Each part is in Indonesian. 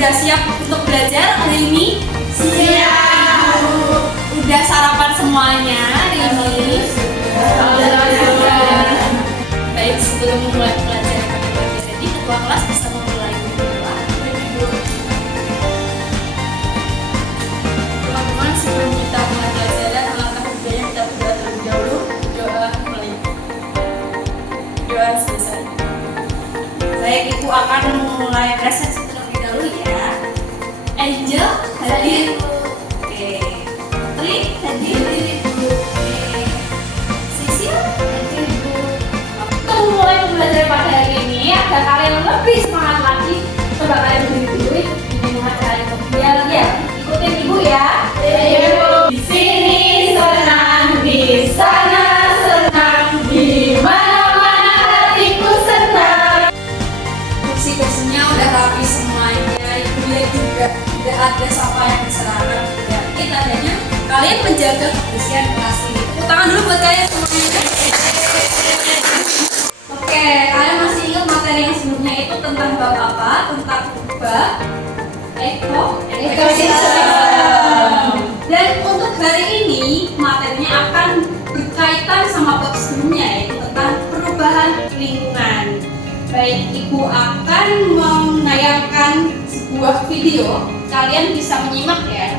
udah siap untuk belajar hari ini? Siap. Udah sarapan semuanya hari ini? Baik, sebelum memulai pelajaran kami jadi ketua kelas bisa memulai berdoa. Teman-teman, sebelum kita mulai pelajaran, alangkah baiknya kita berdoa terlebih dahulu. Doa mulai. Doa selesai. Baik, Ibu akan memulai presentasi terlebih dahulu ya. Angel hadir. Oke. Tri hadir. Oke. Sisil hadir, Ibu. Untuk memulai pembelajaran pada hari ini, agar kalian lebih semangat lagi, coba kalian berdiri dulu di materi kemudian ya. Ikutin Ibu ya. Di sini senang, di sana senang, di mana-mana hatiku senang. Kursi-kursinya udah rapi semuanya, Ibunya juga tidak ada sampah yang berserakan. Ya, kita adanya kalian menjaga kebersihan kelas ini. Tepuk tangan dulu buat kalian semuanya. Oke, kalian masih ingat materi yang sebelumnya itu tentang bab apa? Tentang bab ekosistem. Dan untuk hari ini materinya akan berkaitan sama bab sebelumnya, yaitu tentang perubahan lingkungan. Baik, Ibu akan menayangkan sebuah video. Kalian bisa menyimak ya.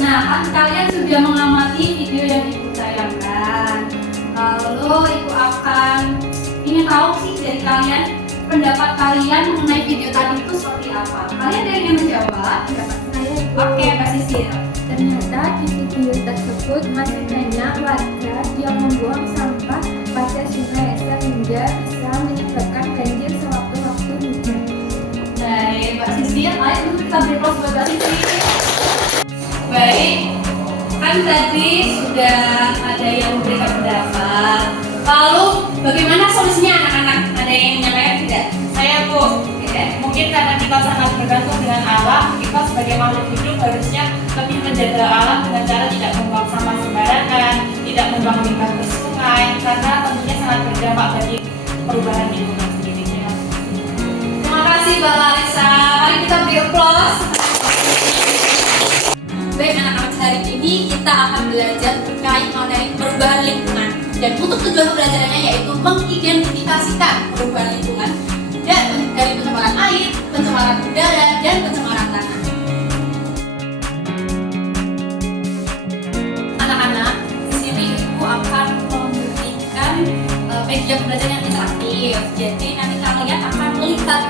Nah, kan kalian sudah mengamati video yang Ibu tayangkan. Lalu Ibu akan ingin tahu sih dari kalian, pendapat kalian mengenai video tadi itu seperti apa? Kalian ada yang ingin menjawab? Pendapat saya. Oke, Mbak Sisil. Ternyata di video tersebut masih banyak warga yang membuang sampah pada sungai sehingga bisa menyebabkan banjir sewaktu-waktu hujan. Baik, Mbak Sisil, ayo dulu kita beri aplaus buat Mbak Sisil. Baik, kan tadi sudah ada yang memberikan pendapat. Lalu bagaimana solusinya anak-anak? Ada yang menyampaikan tidak? Saya Bu, mungkin karena kita sangat bergantung dengan alam, kita sebagai makhluk hidup harusnya lebih menjaga alam dengan cara tidak membuang sampah sembarangan, tidak membuang limbah ke sungai, karena tentunya sangat berdampak bagi perubahan lingkungan sendiri. Terima kasih Mbak Larissa. Mari kita beri aplaus. Baik anak-anak, hari ini kita akan belajar terkait materi perubahan lingkungan. Dan untuk tujuan pembelajarannya yaitu mengidentifikasikan perubahan lingkungan dan dari pencemaran air, pencemaran udara, dan pencemaran tanah. Anak-anak, di sini Ibu akan memberikan media pembelajaran yang interaktif. Jadi nanti kalian akan melihat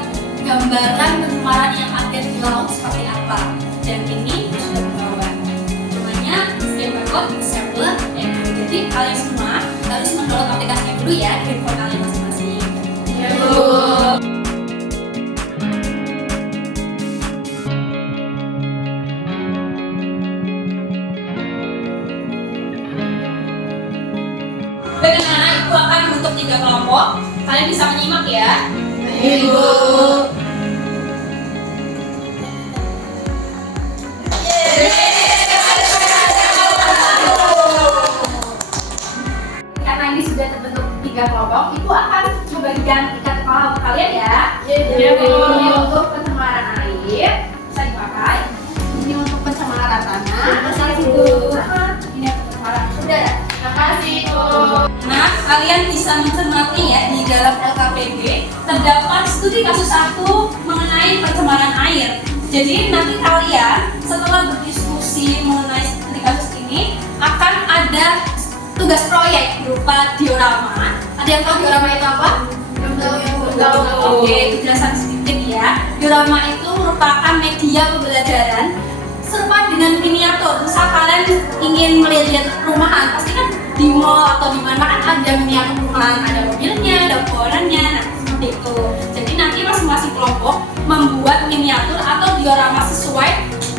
gambaran pencemaran yang ada di laut seperti apa. Dan ini sudah dibawa. Namanya Skembarcode Sampler. Jadi kalian semua harus mendownload aplikasinya dulu ya di handphone kalian masing-masing. Ya, Bu. Baik anak-anak, Ibu akan membentuk 3 kelompok. Kalian bisa menyimak ya. Ibu. Karena ini sudah terbentuk 3 kelompok, Ibu akan coba gantikan kepala kalian ya. Iya, Bu. Ini untuk pencemaran air bisa dipakai. Ini untuk pencemaran tanah. Ini untuk pencemaran udara. Terima kasih Bu. Nah, kalian bisa mencermati ya di dalam LKPD terdapat studi kasus 1 mengenai pencemaran air. Jadi nanti kalian setelah berdiskusi mengenai studi kasus ini akan ada tugas proyek berupa diorama. Ada yang tahu diorama itu apa? Oke, kejelasan sedikit ya. Diorama itu merupakan media pembelajaran serupa dengan miniatur. Misal kalian ingin melihat perumahan, pasti kan di mall atau di mana kan ada miniatur perumahan, ada mobilnya, ada pohonannya, nah seperti itu. Jadi nanti masing-masing kelompok membuat miniatur atau diorama sesuai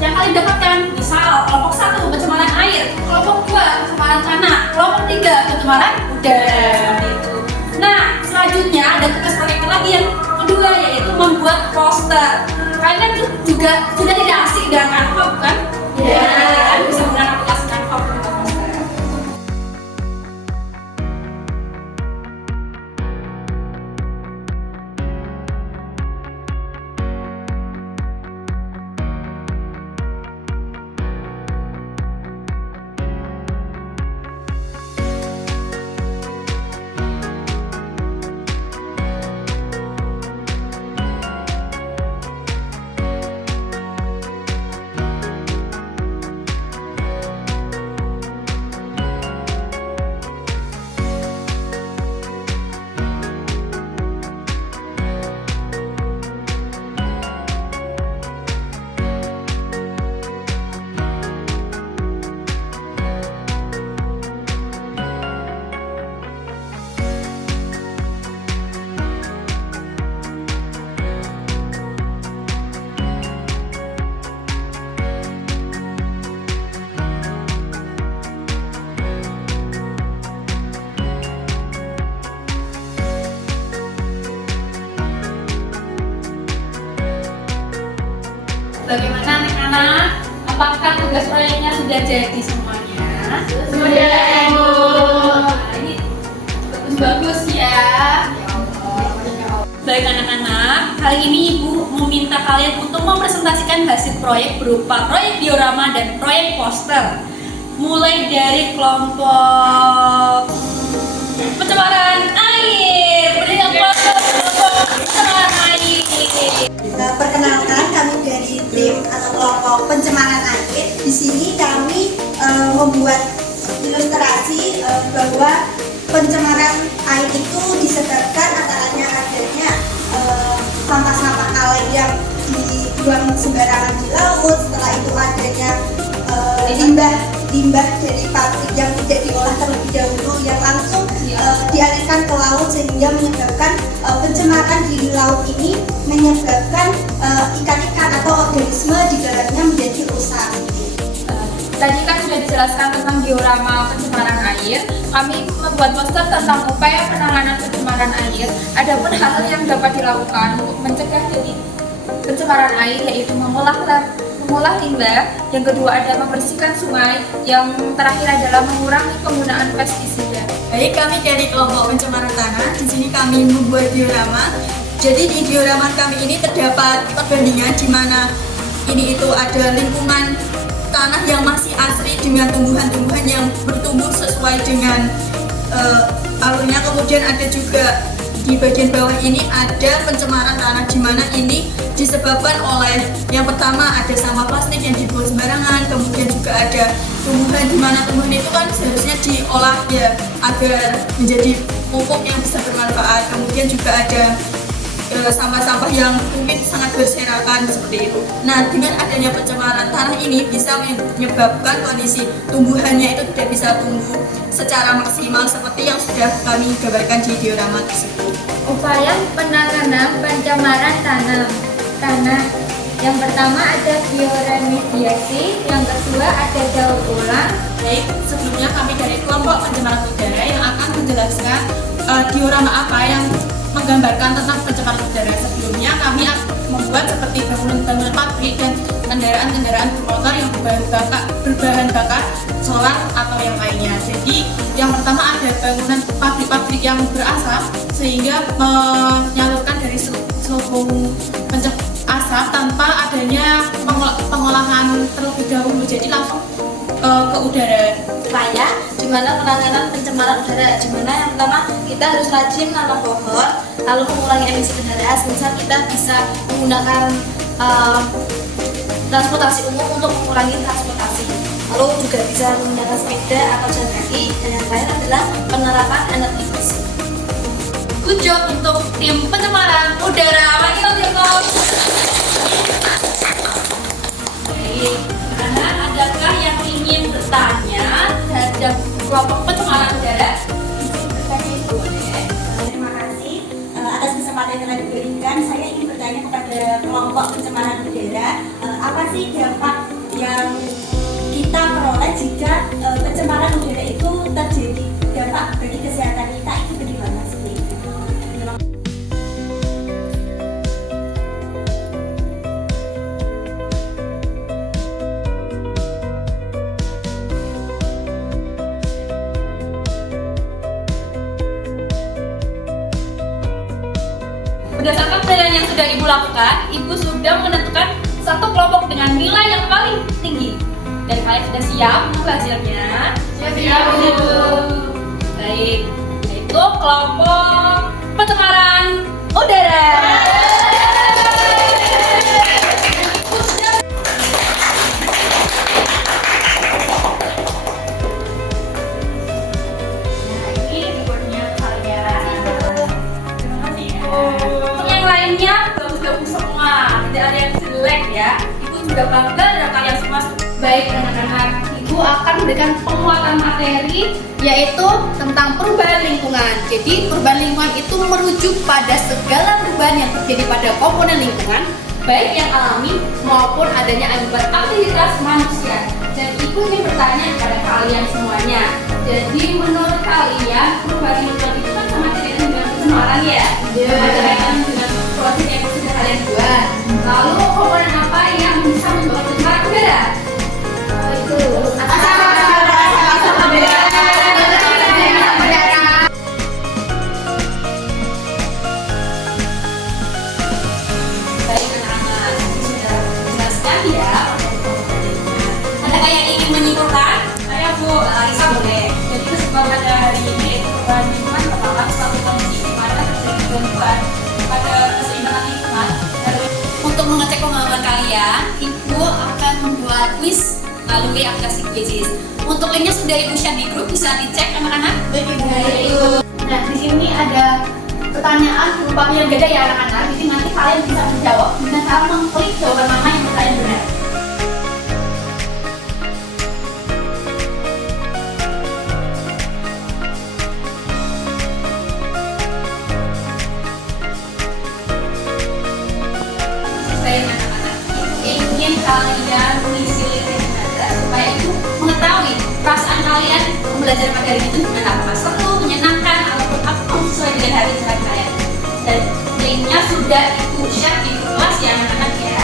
yang kalian dapatkan. Misal kelompok 1 pencemaran air, kelompok 2 pencemaran tanah, kelompok 3 pencemaran udara. Seperti itu. Nah, selanjutnya ada tugas proyek lagi yang kedua, yaitu membuat poster. Kalian kan juga sudah tidak asik dengan Canva, bukan? Ya, bisa menggunakan aplikasi Canva untuk membuat poster. Bagaimana anak-anak? Apakah tugas proyeknya sudah jadi semuanya? Sudah, Ibu. Nah, ini bagus ya. Baik anak-anak, kali ini Ibu meminta kalian untuk mempresentasikan hasil proyek berupa proyek diorama dan proyek poster. Mulai dari kelompok pencemaran air. Beri aplaus untuk kelompok pencemaran air. Perkenalkan, kami dari tim atau kelompok pencemaran air. Di sini kami membuat ilustrasi bahwa pencemaran air itu disebabkan antara adanya sampah-sampah kaleng yang dibuang sembarangan di laut. Setelah itu adanya limbah dari pabrik yang tidak diolah terlebih dahulu yang langsung dialirkan ke laut, sehingga menyebabkan pencemaran di laut ini menyebabkan ikan-ikan atau organisme di dalamnya menjadi rusak. Tadi kan sudah dijelaskan tentang diorama pencemaran air. Kami membuat poster tentang upaya penanganan pencemaran air. Adapun hal yang dapat dilakukan untuk mencegah dari pencemaran air yaitu mengolah limbah. Yang kedua adalah membersihkan sungai. Yang terakhir adalah mengurangi penggunaan pestisida. Baik, kami dari kelompok pencemaran tanah. Di sini kami membuat diorama. Jadi di diorama kami ini terdapat perbandingan di mana ini itu ada lingkungan tanah yang masih asri dengan tumbuhan-tumbuhan yang bertumbuh sesuai dengan alurnya. Kemudian ada juga di bagian bawah ini ada pencemaran tanah di mana ini disebabkan oleh yang pertama ada sampah plastik yang dibuang sembarangan, kemudian juga ada tumbuhan di mana tumbuhan itu kan seharusnya diolah ya agar menjadi pupuk yang bisa bermanfaat. Kemudian juga ada sampah-sampah yang mungkin sangat berserakan seperti itu. Nah, dengan adanya pencemaran tanah ini bisa menyebabkan kondisi tumbuhannya itu tidak bisa tumbuh secara maksimal seperti yang sudah kami gambarkan di diorama tersebut. Upaya penanganan pencemaran tanah. Yang pertama ada bioremediasi, yang kedua ada daur ulang. Baik, sebelumnya kami dari kelompok pencemaran udara yang akan menjelaskan diorama apa yang menggambarkan tentang pencemaran udara. Sebelumnya kami membuat seperti bangunan-bangunan pabrik dan kendaraan-kendaraan bermotor yang berbahan bakar solar atau yang lainnya. Jadi yang pertama ada bangunan pabrik-pabrik yang berasap sehingga menyalurkan dari selubung asap tanpa adanya pengolahan terlebih dahulu, jadi langsung ke udara. Upaya di mana penanganan pencemaran udara, di mana yang pertama kita harus rajin nanam pohon, lalu mengurangi emisi kendaraan. Misal kita bisa menggunakan transportasi umum untuk mengurangi transportasi, lalu juga bisa menggunakan sepeda atau jalan kaki, dan yang terakhir adalah penerapan energi bersih. Good job untuk tim pencemaran udara. Mari kita Baik, karena adakah yang ingin bertanya terhadap kelompok pencemaran udara? Terima kasih atas kesempatan yang telah diberikan. Saya ingin bertanya kepada kelompok pencemaran udara, apa sih dampak yang kita peroleh jika pencemaran udara itu terjadi? Dampak bagi kesehatan kita itu bagaimana sih? Berdasarkan penilaian yang sudah Ibu lakukan, Ibu sudah menentukan satu kelompok dengan nilai yang paling tinggi. Dan kalian sudah siap menunggu hasilnya? Siap, Ibu. Baik, yaitu kelompok pencemaran udara. Ini reportnya kalian. Terima kasih ya. Yang lainnya bagus-bagus semua, tidak ada yang jelek ya. Ibu juga bangga dengan kalian semua. Baik anak-anak, Ibu akan memberikan penguatan materi yaitu tentang perubahan lingkungan. Jadi perubahan lingkungan itu merujuk pada segala perubahan yang terjadi pada komponen lingkungan, baik yang alami maupun adanya akibat aktivitas manusia. Dan Ibu ingin bertanya kepada kalian semuanya. Jadi menurut kalian perubahan lingkungan itu kan sama dengan pencemaran ya? Sama dengan proses yang sudah kalian buat. Lalu komponen apa yang bisa Baik anak-anak, sudah dijelaskan ya. Adakah yang ingin menyimpulkan? Ayo Bu, Larissa boleh. jadi kesimpulan pada hari ini itu perubahan lingkungan merupakan suatu kondisi di mana terjadi gangguan pada keseimbangan lingkungan. Untuk mengecek pemahaman kalian, Ibu akan membuat quiz melalui aplikasi Quizzes. Untuk linknya sudah Ibu share di grup, bisa dicek anak-anak. Nah, di sini ada pertanyaan berupa pilihan ganda ya anak-anak. Jadi nanti kalian bisa menjawab dengan cara mengklik jawaban mana yang kalian benar. Baik anak-anak, ingin kalian mengisi link yang ada supaya Ibu mengetahui perasaan kalian belajar materi itu dengan apa, seru, menyenangkan, ataupun apapun sesuai dengan hari cerah kalian. Dan linknya sudah Ibu share di kelas ya anak-anak ya.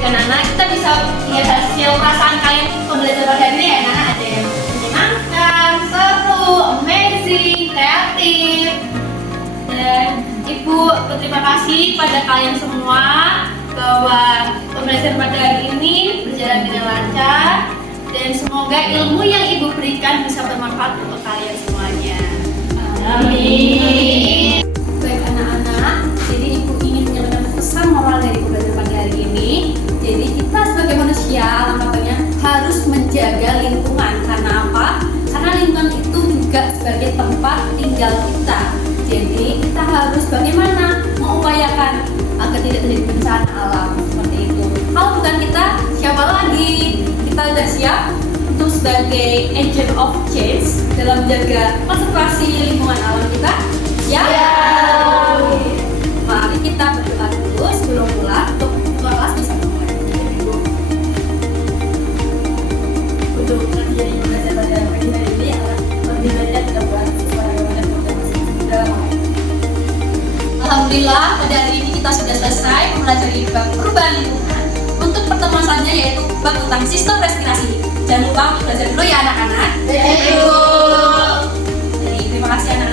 Dan anak kita bisa lihat hasil perasaan kalian pembelajaran hari ini ya anak. Ada yang menyenangkan, seru, amazing, kreatif. Dan Ibu berterima kasih pada kalian semua bahwa pembelajaran pada hari ini berjalan dengan lancar dan semoga ilmu yang Ibu berikan bisa bermanfaat untuk kalian semuanya. Amin. Baik anak-anak, jadi Ibu ingin menyampaikan pesan moral dari pembelajaran pada hari ini. Jadi kita sebagai manusia alangkah harus menjaga lingkungan. Karena apa? Karena lingkungan itu juga sebagai tempat tinggal kita. Jadi kita harus bagaimana mengupayakan agar tidak terjadi bencana alam seperti itu. Kalau bukan kita, siapa lagi? Kita sudah siap untuk sebagai agent of change dalam menjaga konservasi lingkungan alam kita. Ya. Mari kita berdoa dulu sebelum pulang untuk kelas bisa mulai. Untuk menjadi belajar pada pagi hari ini adalah lebih banyak kita buat supaya bagaimana kita masih sudah mulai. Alhamdulillah pada hari ini kita sudah selesai mempelajari bab perubahan lingkungan. Untuk pertemuan selanjutnya yaitu bab tentang sistem respirasi. Jangan lupa untuk belajar dulu ya anak-anak. Jadi terima kasih anak-anak.